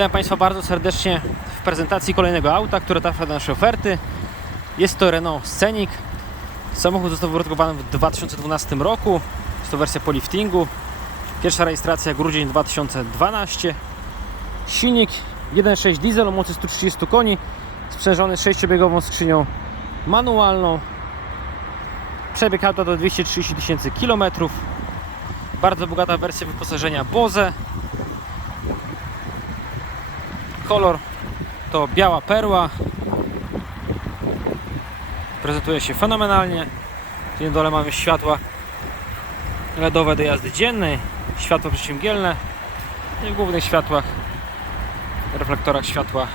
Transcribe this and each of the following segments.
Witam Państwa bardzo serdecznie w prezentacji kolejnego auta, które trafia do naszej oferty. Jest to Renault Scenic. Samochód został wyprodukowany w 2012 roku. Jest to wersja po liftingu. Pierwsza rejestracja grudzień 2012. Silnik 1.6 diesel o mocy 130 koni, sprzężony 6-biegową skrzynią manualną. Przebieg auta do 230 tysięcy kilometrów. Bardzo bogata wersja wyposażenia Bose. Kolor to biała perła. Prezentuje się fenomenalnie. Tu na dole mamy światła LEDowe do jazdy dziennej, światła przeciwmgielne i w głównych światłach, reflektorach światła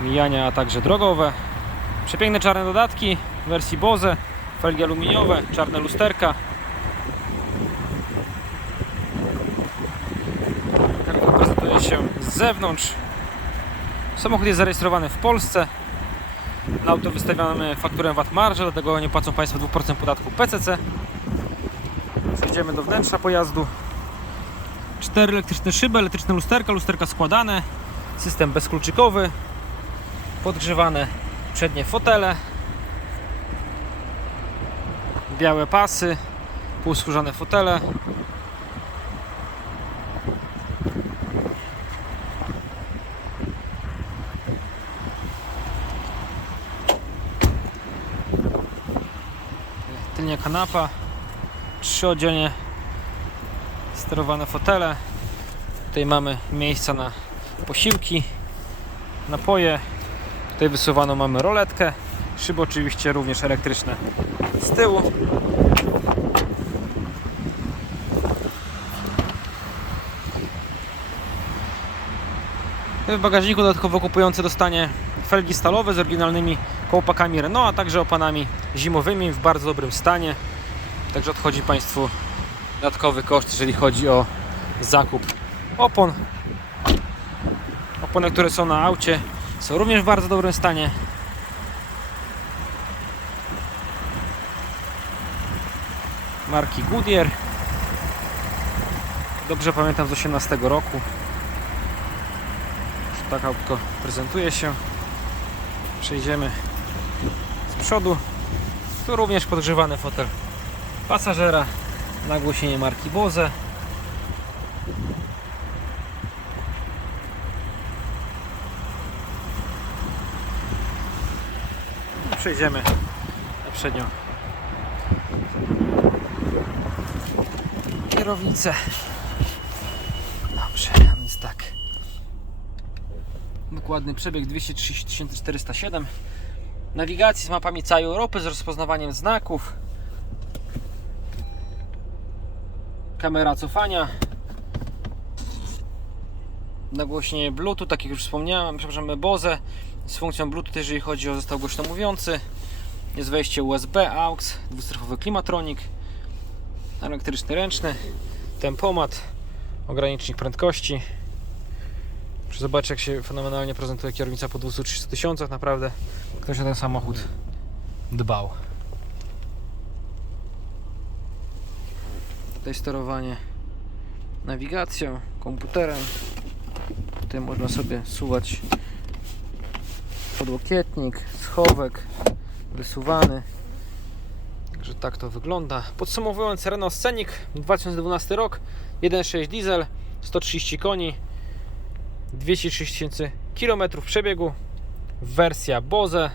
mijania, a także drogowe. Przepiękne czarne dodatki w wersji Bose, felgi aluminiowe, czarne lusterka. To prezentuje się z zewnątrz. Samochód jest zarejestrowany w Polsce. Na auto wystawiamy fakturę VAT marży, dlatego nie płacą Państwo 2% podatku PCC. Przejdziemy do wnętrza pojazdu. Cztery elektryczne szyby, elektryczne lusterka, lusterka składane, system bezkluczykowy, podgrzewane przednie fotele, białe pasy, półskórzane fotele. Tylnia kanapa, trzyoddzielnie sterowane fotele. Tutaj mamy miejsca na posiłki, napoje. Tutaj wysuwaną mamy roletkę. Szyby oczywiście również elektryczne z tyłu. W bagażniku dodatkowo kupujący dostanie felgi stalowe z oryginalnymi kołpakami Renault, a także opanami zimowymi w bardzo dobrym stanie. Także odchodzi Państwu dodatkowy koszt, jeżeli chodzi o zakup opon. Opony, które są na aucie, są również w bardzo dobrym stanie. Marki Goodyear. Dobrze pamiętam z 18 roku. Tak autko prezentuje się. Przejdziemy przodu. Tu również podgrzewany fotel pasażera. Nagłośnienie marki Bose. Przejdziemy na przednią kierownicę. Dobrze, więc tak. Dokładny przebieg 230 407. Nawigacji z mapami całej Europy, z rozpoznawaniem znaków. Kamera cofania. Nagłośnienie Bluetooth, tak jak już wspomniałem, przepraszam, Bose z funkcją Bluetooth, jeżeli chodzi o zestaw głośno mówiący. Jest wejście USB, AUX, dwustrefowy klimatronik, elektryczny ręczny, tempomat, ogranicznik prędkości. Proszę zobaczyć, jak się fenomenalnie prezentuje kierownica po 230 tysiącach. Naprawdę ktoś o ten samochód dbał. Tutaj sterowanie nawigacją, komputerem. Tutaj można sobie suwać podłokietnik, schowek, wysuwany. Także tak to wygląda. Podsumowując, Renault Scenic 2012 rok, 1.6 diesel, 130 koni, 230 tysięcy kilometrów przebiegu, wersja Bose.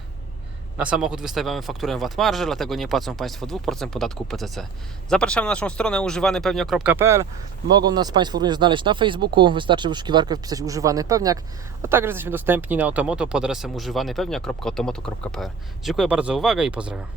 Na samochód wystawiamy fakturę VAT marży, dlatego nie płacą Państwo 2% podatku PCC. Zapraszam na naszą stronę używanypewniak.pl. Mogą nas Państwo również znaleźć na Facebooku. Wystarczy w wyszukiwarkę wpisać używany pewniak, a także jesteśmy dostępni na Otomoto pod adresem używanypewniak.otomoto.pl. Dziękuję bardzo za uwagę i pozdrawiam.